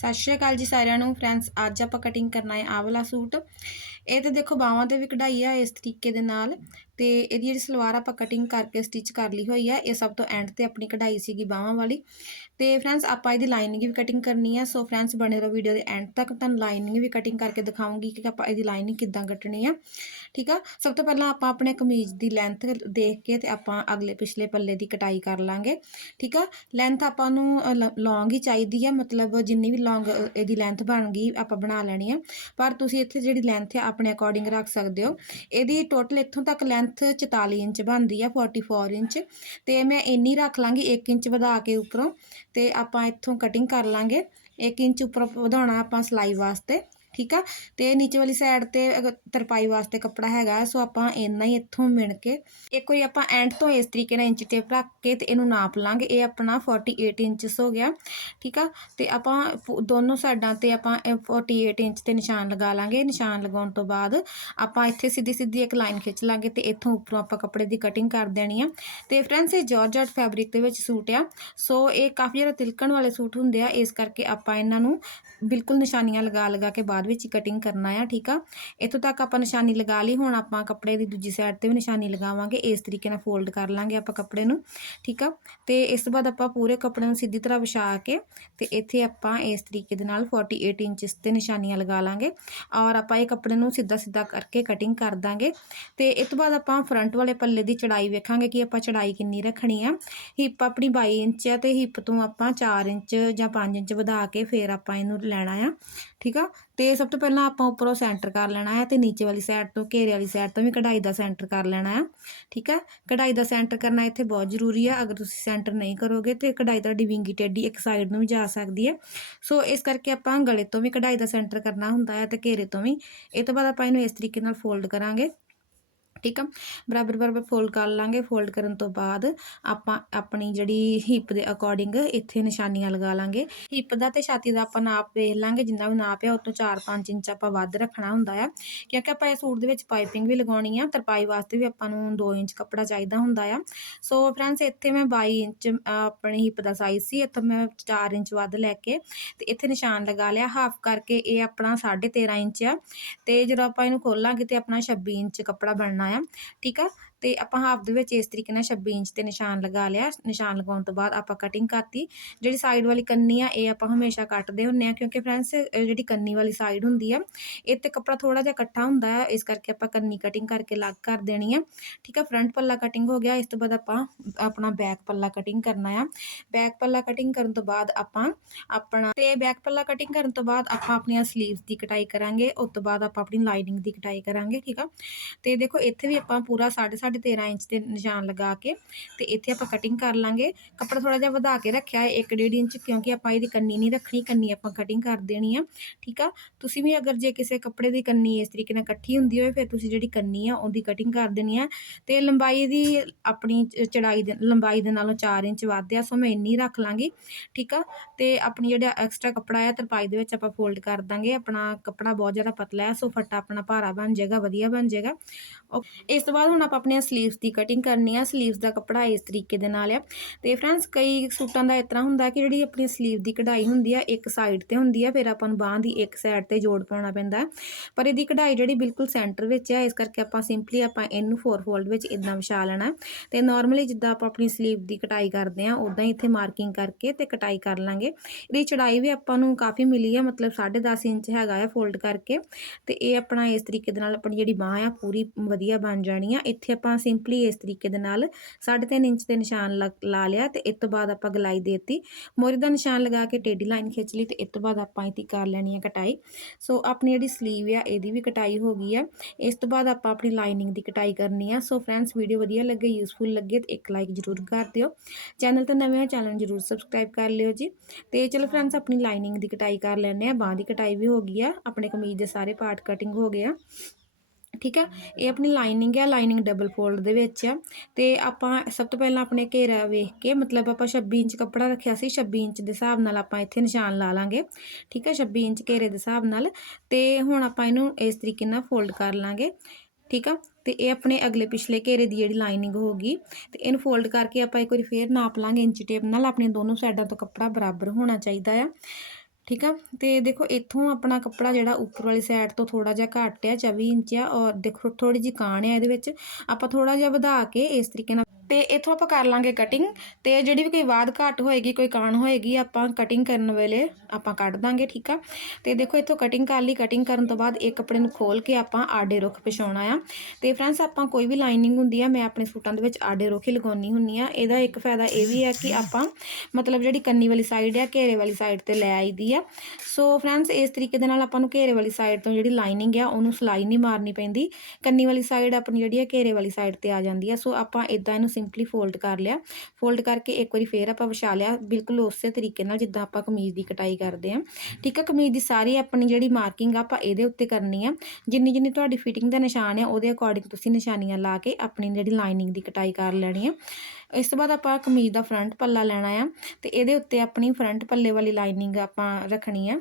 ਸਤਿ ਸ਼੍ਰੀ ਅਕਾਲ ਜੀ ਸਾਰਿਆਂ ਨੂੰ। ਫਰੈਂਡਸ, ਅੱਜ ਆਪਾਂ ਕਟਿੰਗ ਕਰਨਾ ਹੈ ਆਹ ਵਾਲਾ ਸੂਟ। ਇਹ ਤੇ ਦੇਖੋ ਬਾਹਾਂ ਤੇ ਵੀ ਕਢਾਈ ਆ ਇਸ ਤਰੀਕੇ ਦੇ ਨਾਲ। ਤੇ ਇਹਦੀ ਜਿਹੜੀ ਸਲਵਾਰ ਆਪਾਂ ਕਟਿੰਗ ਕਰਕੇ ਸਟਿਚ ਕਰ ਲਈ ਹੋਈ ਹੈ ਇਹ ਸਭ ਤੋਂ ਐਂਡ ਤੇ ਆਪਣੀ ਕਢਾਈ ਸੀਗੀ ਬਾਹਾਂ ਵਾਲੀ। ਤੇ ਫਰੈਂਡਸ ਆਪਾਂ ਇਹਦੀ ਲਾਈਨਿੰਗ ਵੀ ਕਟਿੰਗ ਕਰਨੀ ਹੈ ਸੋ ਫਰੈਂਡਸ ਬਣੇ ਰਹੋ ਵੀਡੀਓ ਦੇ ਐਂਡ ਤੱਕ, ਤੁਹਾਨੂੰ ਲਾਈਨਿੰਗ ਵੀ ਕਟਿੰਗ ਕਰਕੇ ਦਿਖਾਉਂਗੀ ਕਿ ਆਪਾਂ ਇਹਦੀ ਲਾਈਨਿੰਗ ਕਿੱਦਾਂ ਕੱਟਣੀ ਆ, ਠੀਕ ਆ? ਸਭ ਤੋਂ ਪਹਿਲਾਂ ਆਪਾਂ ਆਪਣੇ ਕਮੀਜ਼ ਦੀ ਲੈਂਥ ਦੇਖ ਕੇ ਤੇ ਆਪਾਂ ਅਗਲੇ ਪਿਛਲੇ ਪੱਲੇ ਦੀ ਕਟਾਈ ਕਰ ਲਾਂਗੇ, ਠੀਕ ਆ? ਲੈਂਥ ਆਪਾਂ ਨੂੰ ਲੌਂਗ ਹੀ ਚਾਹੀਦੀ ਹੈ ਮਤਲਬ ਜਿੰਨੀ ਵੀ ਲੌਂਗ ਇਹਦੀ ਲੈਂਥ ਬਣ ਗਈ ਆਪਾਂ ਬਣਾ ਲੈਣੀ ਆ। ਪਰ ਤੁਸੀਂ ਇੱਥੇ ਜਿਹੜੀ ਲੈਂਥ ਆ, ਆਪਣੇ ਅਕੋਰਡਿੰਗ ਰੱਖ ਸਕਦੇ ਹੋ। ਇਹਦੀ ਟੋਟਲ ਇੱਥੋਂ ਤੱਕ ਲੈਂਥ 44 ਇੰਚ ਬਣਦੀ ਆ 44 ਇੰਚ। ਤੇ ਮੈਂ ਇੰਨੀ ਰੱਖ ਲਾਂਗੀ 1 ਇੰਚ ਵਧਾ ਕੇ ਉੱਪਰੋਂ। ਤੇ ਆਪਾਂ ਇੱਥੋਂ ਕਟਿੰਗ ਕਰ ਲਾਂਗੇ। 1 ਇੰਚ ਉੱਪਰ ਵਧਾਉਣਾ ਆਪਾਂ ਸਲਾਈ ਵਾਸਤੇ। ਠੀਕ ਆ? ਤੇ ਨੀਚੇ ਵਾਲੀ ਸਾਈਡ ਤੇ ਤਰਪਾਈ ਵਾਸਤੇ ਕੱਪੜਾ ਹੈਗਾ, ਸੋ ਆਪਾਂ ਇੰਨਾ ਹੀ ਇੱਥੋਂ ਮਿਣ ਕੇ ਇੱਕ ਵਾਰੀ ਆਪਾਂ ਐਂਡ ਤੋਂ ਇਸ ਤਰੀਕੇ ਨਾਲ ਇੰਚ ਟੇਪ ਰੱਖ ਕੇ ਤੇ ਇਹਨੂੰ ਨਾਪ ਲਾਂਗੇ। ਇਹ ਆਪਣਾ 48 ਇੰਚਸ ਹੋ ਗਿਆ, ਠੀਕ ਆ? ਤੇ ਆਪਾਂ ਦੋਨੋਂ ਸਾਈਡਾਂ ਤੇ ਆਪਾਂ 48 ਇੰਚ ਤੇ ਨਿਸ਼ਾਨ ਲਗਾ ਲਾਂਗੇ। ਨਿਸ਼ਾਨ ਲਗਾਉਣ ਤੋਂ ਬਾਅਦ ਆਪਾਂ ਇੱਥੇ ਸਿੱਧੀ ਸਿੱਧੀ ਇੱਕ ਲਾਈਨ ਖਿੱਚ ਲਾਂਗੇ ਤੇ ਇੱਥੋਂ ਉੱਪਰੋਂ ਆਪਾਂ ਕੱਪੜੇ ਦੀ ਕਟਿੰਗ ਕਰ ਦੇਣੀ ਆ। ਤੇ ਫਰੈਂਡਸ ਇਹ ਜਾਰਜਟ ਫੈਬਰਿਕ ਦੇ ਵਿੱਚ ਸੂਟ ਆ। ਸੋ ਇਹ ਕਾਫੀ ਜ਼ਿਆਦਾ ਤਿਲਕਣ ਵਾਲੇ ਸੂਟ ਹੁੰਦੇ ਆ। ਇਸ ਕਰਕੇ ਆਪਾਂ ਇਹਨਾਂ ਨੂੰ ਬਿਲਕੁਲ ਨਿਸ਼ਾਨੀਆਂ ਲਗਾ ਲਗਾ ਕੇ ਬਾਅਦ ਬਾਅਦ ਵਿੱਚ ਕਟਿੰਗ ਕਰਨਾ ਆ, ਠੀਕ ਆ? ਇੱਥੋਂ ਤੱਕ ਆਪਾਂ ਨਿਸ਼ਾਨੀ ਲਗਾ ਲਈ, ਹੁਣ ਆਪਾਂ ਕੱਪੜੇ ਦੀ ਦੂਜੀ ਸਾਈਡ ਤੇ ਵੀ ਨਿਸ਼ਾਨੀ ਲਗਾਵਾਂਗੇ, ਇਸ ਤਰੀਕੇ ਨਾਲ ਫੋਲਡ ਕਰ ਲਾਂਗੇ ਆਪਾਂ ਕੱਪੜੇ ਨੂੰ, ਠੀਕ ਆ? ਤੇ ਇਸ ਤੋਂ ਬਾਅਦ ਆਪਾਂ ਪੂਰੇ ਕੱਪੜੇ ਨੂੰ ਸਿੱਧੀ ਤਰ੍ਹਾਂ ਵਿਛਾ ਕੇ ਤੇ ਇੱਥੇ ਆਪਾਂ ਇਸ ਤਰੀਕੇ ਦੇ ਨਾਲ 48 ਇੰਚਸ ਤੇ ਨਿਸ਼ਾਨੀਆਂ ਲਗਾ ਲਾਂਗੇ ਔਰ ਆਪਾਂ ਇਹ ਕੱਪੜੇ ਨੂੰ ਸਿੱਧਾ ਸਿੱਧਾ ਕਰਕੇ ਕਟਿੰਗ ਕਰ ਦਾਂਗੇ। ਤੇ ਇਸ ਤੋਂ ਬਾਅਦ ਆਪਾਂ ਫਰੰਟ ਵਾਲੇ ਪੱਲੇ ਦੀ ਚੜਾਈ ਵੇਖਾਂਗੇ ਕਿ ਆਪਾਂ ਚੜਾਈ ਕਿੰਨੀ ਰੱਖਣੀ ਆ। ਹਿੱਪ ਆਪਣੀ 22 ਇੰਚ ਆ ਤੇ ਹਿੱਪ ਤੋਂ ਆਪਾਂ 4 ਇੰਚ ਜਾਂ 5 ਇੰਚ ਵਧਾ ਕੇ ਫੇਰ ਆਪਾਂ ਇਹਨੂੰ ਲੈਣਾ ਆ, ਠੀਕ ਆ? ਤੇ ਸਭ ਤੋਂ ਪਹਿਲਾਂ ਆਪਾਂ ਉੱਪਰੋਂ ਸੈਂਟਰ ਕਰ ਲੈਣਾ ਹੈ ਤੇ ਨੀਚੇ ਵਾਲੀ ਸਾਈਡ ਤੋਂ ਘੇਰੇ ਵਾਲੀ ਸਾਈਡ ਤੋਂ ਵੀ ਕਢਾਈ ਦਾ ਸੈਂਟਰ ਕਰ ਲੈਣਾ ਹੈ, ਠੀਕ ਹੈ? ਕਢਾਈ ਦਾ ਸੈਂਟਰ ਕਰਨਾ ਇੱਥੇ ਬਹੁਤ ਜ਼ਰੂਰੀ ਹੈ, ਅਗਰ ਤੁਸੀਂ ਸੈਂਟਰ ਨਹੀਂ ਕਰੋਗੇ ਤੇ ਕਢਾਈ ਤੁਹਾਡੀ ਵਿੰਗੀ ਟੇਡੀ ਇੱਕ ਸਾਈਡ ਨੂੰ ਵੀ ਜਾ ਸਕਦੀ ਹੈ। ਸੋ ਇਸ ਕਰਕੇ ਆਪਾਂ ਗਲੇ ਤੋਂ ਵੀ ਕਢਾਈ ਦਾ ਸੈਂਟਰ ਕਰਨਾ ਹੁੰਦਾ ਹੈ ਤੇ ਘੇਰੇ ਤੋਂ ਵੀ। ਇਹ ਤੋਂ ਬਾਅਦ ਆਪਾਂ ਇਹਨੂੰ ਇਸ ਤਰੀਕੇ ਨਾਲ ਫੋਲਡ ਕਰਾਂਗੇ। ਠੀਕ ਆ? ਬਰਾਬਰ ਬਰਾਬਰ ਫੋਲਡ ਕਰ ਲਾਂਗੇ। ਫੋਲਡ ਕਰਨ ਤੋਂ ਬਾਅਦ ਆਪਾਂ ਆਪਣੀ ਜਿਹੜੀ ਹਿੱਪ ਦੇ ਅਕੋਰਡਿੰਗ ਇੱਥੇ ਨਿਸ਼ਾਨੀਆਂ ਲਗਾ ਲਾਂਗੇ। ਹਿੱਪ ਦਾ ਤੇ ਛਾਤੀ ਦਾ ਆਪਾਂ ਨਾਪ ਵੇਖ ਲਾਂਗੇ। ਜਿੰਨਾ ਵੀ ਨਾਪ ਹੈ ਉਹ ਤੋਂ 4-5 ਇੰਚ ਆਪਾਂ ਵੱਧ ਰੱਖਣਾ ਹੁੰਦਾ ਆ। ਕਿਉਂਕਿ ਆਪਾਂ ਇਹ ਸੂਟ ਦੇ ਵਿੱਚ ਪਾਈਪਿੰਗ ਵੀ ਲਗਾਉਣੀ ਆ। ਤਰਪਾਈ ਵਾਸਤੇ ਵੀ ਆਪਾਂ ਨੂੰ 2 ਇੰਚ ਕੱਪੜਾ ਚਾਹੀਦਾ ਹੁੰਦਾ ਆ। ਸੋ ਫਰੈਂਡਸ ਇੱਥੇ ਮੈਂ 22 ਇੰਚ ਆਪਣੀ ਹਿੱਪ ਦਾ ਸਾਈਜ਼ ਸੀ। ਇੱਥੇ ਮੈਂ 4 ਇੰਚ ਵੱਧ ਲੈ ਕੇ ਤੇ ਇੱਥੇ ਨਿਸ਼ਾਨ ਲਗਾ ਲਿਆ। ਹਾਫ ਕਰਕੇ ਇਹ ਆਪਣਾ 13.5 ਇੰਚ ਆ। ਤੇ ਜਦੋਂ ਆਪਾਂ ਇਹਨੂੰ ਖੋਲਾਂਗੇ ਤੇ ਆਪਣਾ 26 ਇੰਚ ਕੱਪੜਾ ਬਣਨਾ ਆ ਠੀਕ ਆ? ਤੇ ਆਪਾਂ ਹਾਫ ਦੇ ਵਿੱਚ ਇਸ ਤਰੀਕੇ ਨਾਲ 26 ਇੰਚ ਤੇ ਨਿਸ਼ਾਨ ਲਗਾ ਲਿਆ। ਨਿਸ਼ਾਨ ਲਗਾਉਣ ਤੋਂ ਬਾਅਦ ਆਪਾਂ ਕਟਿੰਗ ਕਰਤੀ। ਜਿਹੜੀ ਸਾਈਡ ਵਾਲੀ ਕੰਨੀ ਆ, ਇਹ ਆਪਾਂ ਹਮੇਸ਼ਾ ਕੱਟਦੇ ਹੁੰਨੇ ਆ ਕਿਉਂਕਿ ਫਰੈਂਡਸ ਜਿਹੜੀ ਕੰਨੀ ਵਾਲੀ ਸਾਈਡ ਹੁੰਦੀ ਆ, ਇਹ ਤੇ ਕੱਪੜਾ ਥੋੜਾ ਜਿਹਾ ਇਕੱਠਾ ਹੁੰਦਾ ਹੈ ਇਸ ਕਰਕੇ ਆਪਾਂ ਕੰਨੀ ਕਟਿੰਗ ਕਰਕੇ ਲੱਗ ਕਰ ਦੇਣੀ ਆ। ਠੀਕ ਆ ਫਰੰਟ ਪੱਲਾ ਕਟਿੰਗ ਹੋ ਗਿਆ। ਇਸ ਤੋਂ ਬਾਅਦ ਆਪਾਂ ਆਪਣਾ ਬੈਕ ਪੱਲਾ ਕਟਿੰਗ ਕਰਨਾ ਆ। ਬੈਕ ਪੱਲਾ ਕਟਿੰਗ ਕਰਨ ਤੋਂ ਬਾਅਦ ਆਪਾਂ ਆਪਣਾ ਤੇ ਬੈਕ ਪੱਲਾ ਕਟਿੰਗ ਕਰਨ ਤੋਂ ਬਾਅਦ ਆਪਾਂ ਆਪਣੀਆਂ ਸਲੀਵਸ ਦੀ ਕਟਾਈ ਕਰਾਂਗੇ। ਉਸ ਤੋਂ ਬਾਅਦ ਆਪਾਂ ਆਪਣੀ ਲਾਈਨਿੰਗ ਦੀ ਕਟਾਈ ਕਰਾਂਗੇ। ਠੀਕ ਆ, ਤੇ ਦੇਖੋ ਇੱਥੇ ਵੀ ਆਪਾਂ ਪੂਰਾ 13.5 13 ਇੰਚ ਦੇ ਨਿਸ਼ਾਨ ਲਗਾ ਕੇ ਤੇ ਇੱਥੇ ਆਪਾਂ ਕਟਿੰਗ ਕਰ ਲਾਂਗੇ। ਕੱਪੜਾ ਥੋੜਾ ਜਿਹਾ ਵਧਾ ਕੇ ਰੱਖਿਆ ਹੈ 1.5 ਇੰਚ, ਕਿਉਂਕਿ ਆਪਾਂ ਇਹਦੀ ਕੰਨੀ ਨਹੀਂ ਰੱਖਣੀ, ਕੰਨੀ ਆਪਾਂ ਕਟਿੰਗ ਕਰ ਦੇਣੀ ਆ, ਠੀਕ ਆ? ਤੁਸੀਂ ਵੀ ਅਗਰ ਜੇ ਕਿਸੇ ਕੱਪੜੇ ਦੀ ਕੰਨੀ ਇਸ ਤਰੀਕੇ ਨਾਲ ਇਕੱਠੀ ਹੁੰਦੀ ਹੋਵੇ, ਫਿਰ ਤੁਸੀਂ ਜਿਹੜੀ ਕੰਨੀ ਆ ਉਹਦੀ ਕਟਿੰਗ ਕਰ ਦੇਣੀ ਆ। ਤੇ ਲੰਬਾਈ ਦੀ ਆਪਣੀ ਚੜਾਈ ਦੇ, ਲੰਬਾਈ ਦੇ ਨਾਲੋਂ 4 ਇੰਚ ਵੱਧ ਆ ਸੋ ਮੈਂ ਇੰਨੀ ਰੱਖ ਲਾਂਗੀ, ਠੀਕ ਆ? ਤੇ ਆਪਣੀ ਜਿਹੜਾ ਐਕਸਟਰਾ ਕੱਪੜਾ ਆ, ਤਰਪਾਈ ਦੇ ਵਿੱਚ ਆਪਾਂ ਫੋਲਡ ਕਰ ਦਾਂਗੇ। ਆਪਣਾ ਕੱਪੜਾ ਬਹੁਤ ਜ਼ਿਆਦਾ ਪਤਲਾ ਹੈ ਸੋ ਫੱਟਾ ਆਪਣਾ ਭਾਰਾ ਬਣ ਜਾਏਗਾ, ਵਧੀਆ ਬਣ ਜਾਏਗਾ। ਇਸ ਤੋਂ ਬਾਅਦ ਹੁਣ ਆਪਾਂ ਆਪਣੇ ਆਪਣੀਆਂ ਸਲੀਵਸ ਦੀ ਕਟਿੰਗ ਕਰਨੀ ਆ ਸਲੀਵਸ ਦਾ ਕੱਪੜਾ ਇਸ ਤਰੀਕੇ ਦੇ ਨਾਲ ਆ। ਤੇ ਫਰੈਂਡਸ ਕਈ ਸੂਟਾਂ ਦਾ ਇਸ ਤਰ੍ਹਾਂ ਹੁੰਦਾ ਕਿ ਜਿਹੜੀ ਆਪਣੀ ਸਲੀਵ ਦੀ ਕਢਾਈ ਹੁੰਦੀ ਆ, ਇੱਕ ਸਾਈਡ ਤੇ ਹੁੰਦੀ ਆ, ਫਿਰ ਆਪਾਂ ਨੂੰ ਬਾਹਾਂ ਦੀ ਇੱਕ ਸਾਈਡ ਤੇ ਜੋੜ ਪਾਉਣਾ ਪੈਂਦਾ ਪਰ ਇਹਦੀ ਕਢਾਈ ਜਿਹੜੀ ਬਿਲਕੁਲ ਸੈਂਟਰ ਵਿੱਚ ਆ, ਇਸ ਕਰਕੇ ਆਪਾਂ ਸਿੰਪਲੀ ਆਪਾਂ ਇਹਨੂੰ ਫੋਰ ਫੋਲਡ ਵਿੱਚ ਇਦਾਂ ਵਿਛਾ ਲੈਣਾ ਤੇ ਨਾਰਮਲੀ ਜਿੱਦਾਂ ਆਪਾਂ ਆਪਣੀ ਸਲੀਵ ਦੀ ਕਟਾਈ ਕਰਦੇ ਆ ਉਦਾਂ ਹੀ ਇੱਥੇ ਮਾਰਕਿੰਗ ਕਰਕੇ ਤੇ ਕਟਾਈ ਕਰ ਲਾਂਗੇ। ਇਹਦੀ ਚੜਾਈ ਵੀ ਆਪਾਂ ਨੂੰ ਕਾਫੀ ਮਿਲੀ ਆ, ਮਤਲਬ 10.5 ਇੰਚ ਹੈਗਾ ਆ ਫੋਲਡ ਕਰਕੇ। ਤੇ ਇਹ ਆਪਣਾ ਇਸ ਤਰੀਕੇ ਦੇ ਨਾਲ ਆਪਣੀ ਜਿਹੜੀ ਬਾਹ ਆ, ਪੂਰੀ ਵਧੀਆ ਬਣ ਜਾਣੀ ਆ। ਇੱਥੇ ਆਪਾਂ ਸਿੰਪਲੀ ਇਸ ਤਰੀਕੇ ਦੇ ਨਾਲ 3.5 ਇੰਚ ਦੇ ਨਿਸ਼ਾਨ ਲਾ ਲਿਆ ਤੇ ਇਸ ਤੋਂ ਬਾਅਦ ਆਪਾਂ ਗਲਾਈ ਦੇਤੀ। ਮੋਰੀ ਦਾ ਨਿਸ਼ਾਨ ਲਗਾ ਕੇ ਟੇਢੀ ਲਾਈਨ ਖਿੱਚ ਲਈ ਤੇ ਇਸ ਤੋਂ ਬਾਅਦ ਆਪਾਂ ਇਹਦੀ ਕਰ ਲੈਣੀ ਹੈ ਕਟਾਈ। ਸੋ ਆਪਣੀ ਜਿਹੜੀ ਸਲੀਵ ਆ, ਇਹਦੀ ਵੀ ਕਟਾਈ ਹੋ ਗਈ ਆ। ਇਸ ਤੋਂ ਬਾਅਦ ਆਪਾਂ ਆਪਣੀ ਲਾਈਨਿੰਗ ਦੀ ਕਟਾਈ ਕਰਨੀ ਆ। ਸੋ ਫਰੈਂਡਸ ਵੀਡੀਓ ਵਧੀਆ ਲੱਗੇ ਯੂਸਫੁਲ ਲੱਗੇ ਤੇ ਇੱਕ ਲਾਈਕ ਜ਼ਰੂਰ ਕਰ ਦਿਓ। ਚੈਨਲ ਤੇ ਨਵੇਂ ਆ ਚੈਨਲ ਜ਼ਰੂਰ ਸਬਸਕ੍ਰਾਈਬ ਕਰ ਲਿਓ ਜੀ। ਤੇ ਚਲੋ ਫਰੈਂਡਸ, ਆਪਣੀ ਲਾਈਨਿੰਗ ਦੀ ਕਟਾਈ ਕਰ ਲੈਣੇ ਆ। ਬਾਹ ਦੀ ਕਟਾਈ ਵੀ ਹੋ ਗਈ ਆ। ਆਪਣੇ ਕਮੀਜ਼ ਦੇ ਸਾਰੇ ਪਾਰਟ ਕਟਿੰਗ ਹੋ ਗਏ ਆ। ਠੀਕ ਹੈ ਇਹ ਆਪਣੀ ਲਾਈਨਿੰਗ ਹੈ ਲਾਈਨਿੰਗ ਡਬਲ ਫੋਲਡ ਦੇ ਵਿੱਚ ਆ। ਤੇ ਆਪਾਂ ਸਭ ਤੋਂ ਪਹਿਲਾਂ ਆਪਣੇ ਘੇਰਾ ਵੇਖ ਕੇ, ਮਤਲਬ ਆਪਾਂ 26 ਇੰਚ ਕੱਪੜਾ ਰੱਖਿਆ ਸੀ 26 ਇੰਚ ਦੇ ਹਿਸਾਬ ਨਾਲ ਆਪਾਂ ਇੱਥੇ ਨਿਸ਼ਾਨ ਲਾ ਲਾਂਗੇ। ਠੀਕ ਹੈ 26 ਇੰਚ ਘੇਰੇ ਦੇ ਹਿਸਾਬ ਨਾਲ। ਤੇ ਹੁਣ ਆਪਾਂ ਇਹਨੂੰ ਇਸ ਤਰੀਕੇ ਨਾਲ ਫੋਲਡ ਕਰ ਲਾਂਗੇ। ਠੀਕ ਆ? ਤੇ ਇਹ ਆਪਣੇ ਅਗਲੇ ਪਿਛਲੇ ਘੇਰੇ ਦੀ ਜਿਹੜੀ ਲਾਈਨਿੰਗ ਹੋਗੀ ਤੇ ਇਹਨੂੰ ਫੋਲਡ ਕਰਕੇ ਆਪਾਂ ਇੱਕ ਵਾਰੀ ਫੇਰ ਨਾਪ ਲਾਂਗੇ। ਇੰਚ ਟੇਪ ਨਾਲ ਆਪਣੇ ਦੋਨੋਂ ਸਾਈਡਾਂ ਤੋਂ ਕੱਪੜਾ ਬਰਾਬਰ ਹੋਣਾ ਚਾਹੀਦਾ ਆ। ਠੀਕ ਆ? ਤੇ ਦੇਖੋ, ਇੱਥੋਂ ਆਪਣਾ ਕੱਪੜਾ ਜਿਹੜਾ ਉੱਪਰ ਵਾਲੀ ਸਾਈਡ ਤੋਂ ਥੋੜਾ ਜਿਹਾ ਘੱਟ ਆ 24 ਇੰਚ ਆ, ਔਰ ਦੇਖੋ ਥੋੜੀ ਜਿਹੀ ਕਾਣ ਆ ਇਹਦੇ ਵਿੱਚ। ਆਪਾਂ ਥੋੜਾ ਜਿਹਾ ਵਧਾ ਕੇ ਇਸ ਤਰੀਕੇ ਨਾਲ ਤੇ ਇੱਥੋਂ ਆਪਾਂ ਕਰ ਲਾਂਗੇ ਕਟਿੰਗ ਤੇ ਜਿਹੜੀ ਵੀ ਕੋਈ ਬਾਦ ਘੱਟ ਹੋਏਗੀ, ਕੋਈ ਕਾਣ ਹੋਏਗੀ, ਆਪਾਂ ਕਟਿੰਗ ਕਰਨ ਵੇਲੇ ਆਪਾਂ ਕੱਢ ਦਾਂਗੇ, ਠੀਕ ਆ? ਤੇ ਦੇਖੋ ਇੱਥੋਂ ਕਟਿੰਗ ਕਰ ਲਈ ਕਟਿੰਗ ਕਰਨ ਤੋਂ ਬਾਅਦ ਇਹ ਕੱਪੜੇ ਨੂੰ ਖੋਲ ਕੇ ਆਪਾਂ ਆਡੇ ਰੁੱਖ ਪਿਛਾਉਣਾ ਆ। ਤੇ ਫਰੈਂਡਸ ਆਪਾਂ ਕੋਈ ਵੀ ਲਾਈਨਿੰਗ ਹੁੰਦੀ ਆ, ਮੈਂ ਆਪਣੇ ਸੂਟਾਂ ਦੇ ਵਿੱਚ ਆਡੇ ਰੁੱਖ ਹੀ ਲਗਾਉਣੀ ਹੁੰਨੀ ਆ। ਇਹਦਾ ਇੱਕ ਫਾਇਦਾ ਇਹ ਵੀ ਆ ਕਿ ਆਪਾਂ ਮਤਲਬ ਜਿਹੜੀ ਕੰਨੀ ਵਾਲੀ ਸਾਈਡ ਆ, ਘੇਰੇ ਵਾਲੀ ਸਾਈਡ ਤੇ ਲੈ ਆਈਦੀ ਆ। ਸੋ ਫਰੈਂਡਸ ਇਸ ਤਰੀਕੇ ਦੇ ਨਾਲ ਆਪਾਂ ਨੂੰ ਘੇਰੇ ਵਾਲੀ ਸਾਈਡ ਤੋਂ ਜਿਹੜੀ ਲਾਈਨਿੰਗ ਆ, ਉਹਨੂੰ ਸਲਾਈ ਨਹੀਂ ਮਾਰਨੀ ਪੈਂਦੀ। ਕੰਨੀ ਵਾਲੀ ਸਾਈਡ ਆਪਣੀ ਜਿਹੜੀ ਆ, ਘੇਰੇ ਵਾਲੀ ਸਾਈਡ ਤੇ ਆ ਜਾਂਦੀ ਆ। ਸੋ ਆਪਾਂ ਇਦਾਂ ਇਹਨੂੰ ਸਿੰਪਲੀ ਫੋਲਡ ਕਰ ਲਿਆ। ਫੋਲਡ ਕਰਕੇ ਇੱਕ ਵਾਰੀ ਫੇਰ ਆਪਾਂ ਵਿਛਾ ਲਿਆ। ਬਿਲਕੁਲ ਉਸੇ ਤਰੀਕੇ ਨਾਲ ਜਿੱਦਾਂ ਆਪਾਂ ਕਮੀਜ਼ ਦੀ ਕਟਾਈ ਕਰਦੇ ਆ ਠੀਕ ਆ, ਕਮੀਜ਼ ਦੀ ਸਾਰੀ ਆਪਣੀ ਜਿਹੜੀ ਮਾਰਕਿੰਗ ਆ, ਆਪਾਂ ਇਹਦੇ ਉੱਤੇ ਕਰਨੀ ਆ। ਜਿੰਨੀ ਜਿੰਨੀ ਤੁਹਾਡੀ ਫਿਟਿੰਗ ਦਾ ਨਿਸ਼ਾਨ ਆ, ਉਹਦੇ ਅਕੋਰਡਿੰਗ ਤੁਸੀਂ ਨਿਸ਼ਾਨੀਆਂ ਲਾ ਕੇ ਆਪਣੀ ਜਿਹੜੀ ਲਾਈਨਿੰਗ ਦੀ ਕਟਾਈ ਕਰ ਲੈਣੀ ਆ। ਇਸ ਤੋਂ ਬਾਅਦ ਆਪਾਂ ਕਮੀਜ਼ ਦਾ ਫਰੰਟ ਪੱਲਾ ਲੈਣਾ ਆ ਤੇ ਇਹਦੇ ਉੱਤੇ ਆਪਣੀ ਫਰੰਟ ਪੱਲੇ ਵਾਲੀ ਲਾਈਨਿੰਗ ਆਪਾਂ ਰੱਖਣੀ ਆ।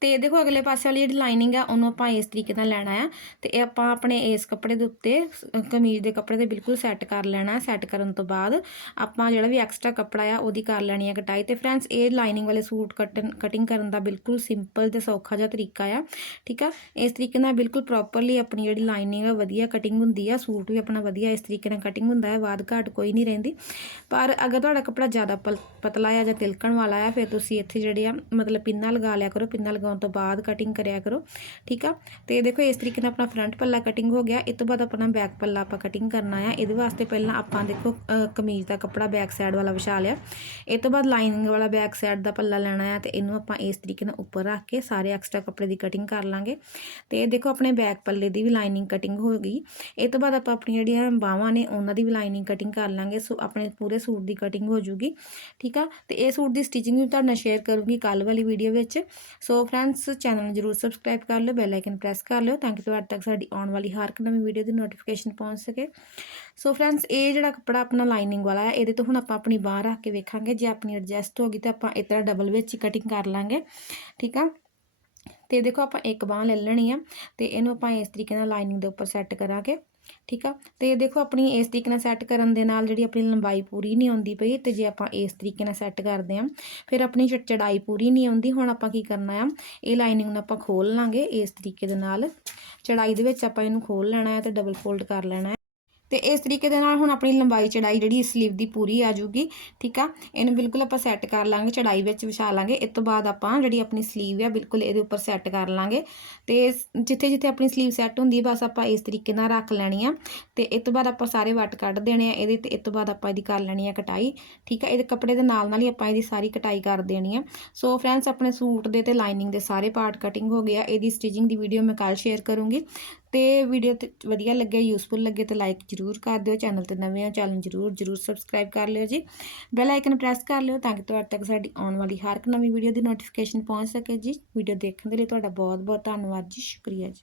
ਤੇ ਦੇਖੋ ਅਗਲੇ ਪਾਸੇ ਵਾਲੀ ਜਿਹੜੀ ਲਾਈਨਿੰਗ ਆ, ਉਹਨੂੰ ਆਪਾਂ ਇਸ ਤਰੀਕੇ ਨਾਲ ਲੈਣਾ ਆ। ਤੇ ਇਹ ਆਪਾਂ ਆਪਣੇ ਇਸ ਕੱਪੜੇ ਦੇ ਉੱਤੇ ਕਮੀਜ਼ ਦੇ ਕੱਪੜੇ ਦੇ ਬਿਲਕੁਲ ਸੈੱਟ ਕਰ ਲੈਣਾ ਸੈੱਟ ਕਰਨ ਤੋਂ ਬਾਅਦ ਆਪਾਂ ਜਿਹੜਾ ਵੀ ਐਕਸਟਰਾ ਕੱਪੜਾ ਆ, ਉਹਦੀ ਕਰ ਲੈਣੀ ਆ ਕਟਾਈ। ਤੇ ਫਰੈਂਡਸ ਇਹ ਲਾਈਨਿੰਗ ਵਾਲੇ ਸੂਟ ਕਟਨ ਕਟਿੰਗ ਕਰਨ ਦਾ ਬਿਲਕੁਲ ਸਿੰਪਲ ਤੇ ਸੌਖਾ ਜਿਹਾ ਤਰੀਕਾ ਆ, ਠੀਕ ਆ? ਇਸ ਤਰੀਕੇ ਨਾਲ ਬਿਲਕੁਲ ਪ੍ਰੋਪਰਲੀ ਆਪਣੀ ਜਿਹੜੀ ਲਾਈਨਿੰਗ ਆ, ਵਧੀਆ ਕਟਿੰਗ ਹੁੰਦੀ ਆ। ਸੂਟ ਵੀ ਆਪਣਾ ਵਧੀਆ ਇਸ ਤਰੀਕੇ ਨਾਲ ਕਟਿੰਗ ਹੁੰਦਾ ਹੈ ਬਾਦ ਘਾਟ ਕੋਈ ਨਹੀਂ ਰਹਿੰਦੀ। ਪਰ ਅਗਰ ਤੁਹਾਡਾ ਕੱਪੜਾ ਜ਼ਿਆਦਾ ਪਲ- ਪਤਲਾ ਆ ਜਾਂ ਤਿਲਕਣ ਵਾਲਾ ਆ, ਫਿਰ ਤੁਸੀਂ ਇੱਥੇ ਜਿਹੜੇ ਆ, ਮਤਲਬ ਪਿੰਨਾ ਲਗਾ ਲਿਆ ਕਰੋ, ਪਿੰਨਾ ਲਗਾਉਣ ਤੋਂ ਬਾਅਦ ਕਟਿੰਗ ਕਰਿਆ ਕਰੋ, ਠੀਕ ਆ? ਤੇ ਦੇਖੋ, ਇਸ ਤਰੀਕੇ ਨਾਲ ਆਪਣਾ ਫਰੰਟ ਪੱਲਾ ਕਟਿੰਗ ਹੋ ਗਿਆ। ਇਸ ਤੋਂ ਬਾਅਦ ਆਪਣਾ ਬੈਕ ਪੱਲਾ ਆਪਾਂ ਕਟਿੰਗ ਕਰਨਾ ਆ। ਇਹਦੇ ਵਾਸਤੇ ਪਹਿਲਾਂ ਆਪਾਂ ਦੇਖੋ ਕਮੀਜ਼ ਦਾ ਕੱਪੜਾ ਬੈਕ ਸਾਈਡ ਵਾਲਾ ਵਿਛਾ ਲਿਆ। ਇਹ ਤੋਂ ਬਾਅਦ ਲਾਈਨਿੰਗ ਵਾਲਾ ਬੈਕ ਸਾਈਡ ਦਾ ਪੱਲਾ ਲੈਣਾ ਆ ਤੇ ਇਹਨੂੰ ਆਪਾਂ ਇਸ ਤਰੀਕੇ ਨਾਲ ਉੱਪਰ ਰੱਖ ਕੇ ਸਾਰੇ ਐਕਸਟਰਾ ਕੱਪੜੇ ਦੀ ਕਟਿੰਗ ਕਰ ਲਾਂਗੇ। ਤੇ ਦੇਖੋ, ਆਪਣੇ ਬੈਕ ਪੱਲੇ ਦੀ ਵੀ ਲਾਈਨਿੰਗ ਕਟਿੰਗ ਹੋ ਗਈ। ਇਹ ਤੋਂ ਬਾਅਦ ਆਪਾਂ ਆਪਣੀਆਂ ਜਿਹੜੀਆਂ ਬਾਹਾਂ ਨੇ, ਉਹਨਾਂ ਦੀ ਵੀ ਲਾਈਨਿੰਗ ਕਟਿੰਗ ਕਰ ਲਾਂਗੇ। ਸੋ, ਆਪਣੇ ਪੂਰੇ ਸੂਟ ਦੀ ਕਟਿੰਗ ਹੋ ਜੂਗੀ, ਠੀਕ ਆ? ਤੇ ਇਹ ਸੂਟ ਦੀ ਸਟਿਚਿੰਗ ਵੀ ਤੁਹਾਡੇ ਨਾਲ ਸ਼ੇਅਰ ਕਰੂੰਗੀ ਕੱਲ ਵਾਲੀ ਵੀਡੀਓ ਵਿੱਚ। ਸੋ ਫਰੈਂਡਸ, ਚੈਨਲ ਨੂੰ ਜਰੂਰ ਸਬਸਕ੍ਰਾਈਬ ਕਰ ਲਿਓ, ਬੈਲ ਆਈਕਨ ਪ੍ਰੈਸ ਕਰ ਲਿਓ, ਤਾਂ ਕਿ ਤੁਹਾਡੇ ਤੱਕ ਸਾਡੀ ਆਉਣ ਵਾਲੀ ਹਰ ਇੱਕ ਨਵੀਂ ਵੀਡੀਓ ਦੀ ਨੋਟੀਫਿਕੇਸ਼ਨ ਪਹੁੰਚ ਸਕੇ। ਸੋ ਫਰੈਂਡਸ ਇਹ ਜਿਹੜਾ ਕੱਪੜਾ ਆਪਣਾ ਲਾਈਨਿੰਗ ਵਾਲਾ ਹੈ, ਇਹਦੇ ਤੋਂ ਹੁਣ ਆਪਾਂ ਆਪਣੀ ਬਾਹ ਰੱਖ ਕੇ ਵੇਖਾਂਗੇ। ਜੇ ਆਪਣੀ ਐਡਜਸਟ ਹੋ ਗਈ ਤਾਂ ਆਪਾਂ ਇਸ ਤਰ੍ਹਾਂ ਡਬਲ ਵਿੱਚ ਹੀ ਕਟਿੰਗ ਕਰ ਲਾਂਗੇ, ਠੀਕ ਆ? ਤੇ ਦੇਖੋ ਆਪਾਂ ਇੱਕ ਬਾਹ ਲੈ ਲੈਣੀ ਆ, ਤੇ ਇਹਨੂੰ ਆਪਾਂ ਇਸ ਤਰੀਕੇ ਨਾਲ ਲਾਈਨਿੰਗ ਦੇ ਉੱਪਰ ਸੈੱਟ ਕਰਾਂਗੇ। ਠੀਕ ਆ? ਤੇ ਦੇਖੋ, ਆਪਣੀ ਇਸ ਤਰੀਕੇ ਨਾਲ ਸੈੱਟ ਕਰਨ ਦੇ ਨਾਲ ਜਿਹੜੀ ਆਪਣੀ ਲੰਬਾਈ ਪੂਰੀ ਨਹੀਂ ਆਉਂਦੀ ਪਈ ਤੇ ਜੇ ਆਪਾਂ ਇਸ ਤਰੀਕੇ ਨਾਲ ਸੈੱਟ ਕਰਦੇ ਆ ਫਿਰ ਆਪਣੀ ਚ- ਚੜਾਈ ਪੂਰੀ ਨਹੀਂ ਆਉਂਦੀ। ਹੁਣ ਆਪਾਂ ਕੀ ਕਰਨਾ ਆ? ਇਹ ਲਾਈਨਿੰਗ ਨੂੰ ਆਪਾਂ ਖੋਲ ਲਾਂਗੇ। ਇਸ ਤਰੀਕੇ ਦੇ ਨਾਲ ਚੜਾਈ ਦੇ ਵਿੱਚ ਆਪਾਂ ਇਹਨੂੰ ਖੋਲ ਲੈਣਾ ਹੈ ਤੇ ਡਬਲ ਫੋਲਡ ਕਰ ਲੈਣਾ ਹੈ ਤੇ ਇਸ ਤਰੀਕੇ ਦੇ ਨਾਲ ਹੁਣ ਆਪਣੀ ਲੰਬਾਈ ਚੜਾਈ ਜਿਹੜੀ ਸਲੀਵ ਦੀ ਪੂਰੀ ਆ ਜਾਊਗੀ, ਠੀਕ ਆ? ਇਹਨੂੰ ਬਿਲਕੁਲ ਆਪਾਂ ਸੈੱਟ ਕਰ ਲਾਂਗੇ, ਚੜਾਈ ਵਿੱਚ ਵਿਛਾ ਲਾਂਗੇ। ਇਸ ਤੋਂ ਬਾਅਦ ਆਪਾਂ ਜਿਹੜੀ ਆਪਣੀ ਸਲੀਵ ਆ, ਬਿਲਕੁਲ ਇਹਦੇ ਉੱਪਰ ਸੈੱਟ ਕਰ ਲਾਂਗੇ। ਤੇ ਜਿੱਥੇ ਜਿੱਥੇ ਆਪਣੀ ਸਲੀਵ ਸੈੱਟ ਹੁੰਦੀ ਬਸ ਆਪਾਂ ਇਸ ਤਰੀਕੇ ਨਾਲ ਰੱਖ ਲੈਣੀ ਆ। ਤੇ ਇਸ ਤੋਂ ਬਾਅਦ ਆਪਾਂ ਸਾਰੇ ਵੱਟ ਕੱਢ ਦੇਣੇ ਆ ਇਹਦੇ ਤੇ, ਇਸ ਤੋਂ ਬਾਅਦ ਆਪਾਂ ਇਹਦੀ ਕਰ ਲੈਣੀ ਆ ਕਟਾਈ, ਠੀਕ ਆ? ਇਹਦੇ ਕੱਪੜੇ ਦੇ ਨਾਲ ਨਾਲ ਹੀ ਆਪਾਂ ਇਹਦੀ ਸਾਰੀ ਕਟਾਈ ਕਰ ਦੇਣੀ ਆ। ਸੋ ਫਰੈਂਡਸ ਆਪਣੇ ਸੂਟ ਦੇ ਤੇ ਲਾਈਨਿੰਗ ਦੇ ਸਾਰੇ ਪਾਰਟ ਕਟਿੰਗ ਹੋ ਗਿਆ ਇਹਦੀ ਸਟਿਚਿੰਗ ਦੀ ਵੀਡੀਓ ਮੈਂ ਕੱਲ ਸ਼ੇਅਰ ਕਰੂੰਗੀ। ਤੇ ਵੀਡੀਓ ਤੇ ਵਧੀਆ ਲੱਗੇ ਯੂਸਫੁਲ ਲੱਗੇ ਤਾਂ ਲਾਈਕ ਜਰੂਰ ਕਰ ਦਿਓ। ਚੈਨਲ ਤੇ ਨਵੇਂ ਹੋ ਚੈਨਲ ਜਰੂਰ ਜਰੂਰ ਸਬਸਕ੍ਰਾਈਬ ਕਰ ਲਿਓ ਜੀ। ਬੈਲ ਆਈਕਨ ਪ੍ਰੈਸ ਕਰ ਲਿਓ ਤਾਂ ਕਿ ਤੁਹਾਡੇ ਤੱਕ ਸਾਡੀ ਆਉਣ ਵਾਲੀ ਹਰ ਇੱਕ ਨਵੀਂ ਵੀਡੀਓ ਦੀ ਨੋਟੀਫਿਕੇਸ਼ਨ ਪਹੁੰਚ ਸਕੇ ਜੀ। ਵੀਡੀਓ ਦੇਖਣ ਦੇ ਲਈ ਤੁਹਾਡਾ ਬਹੁਤ ਬਹੁਤ ਧੰਨਵਾਦ ਜੀ। ਸ਼ੁਕਰੀਆ ਜੀ।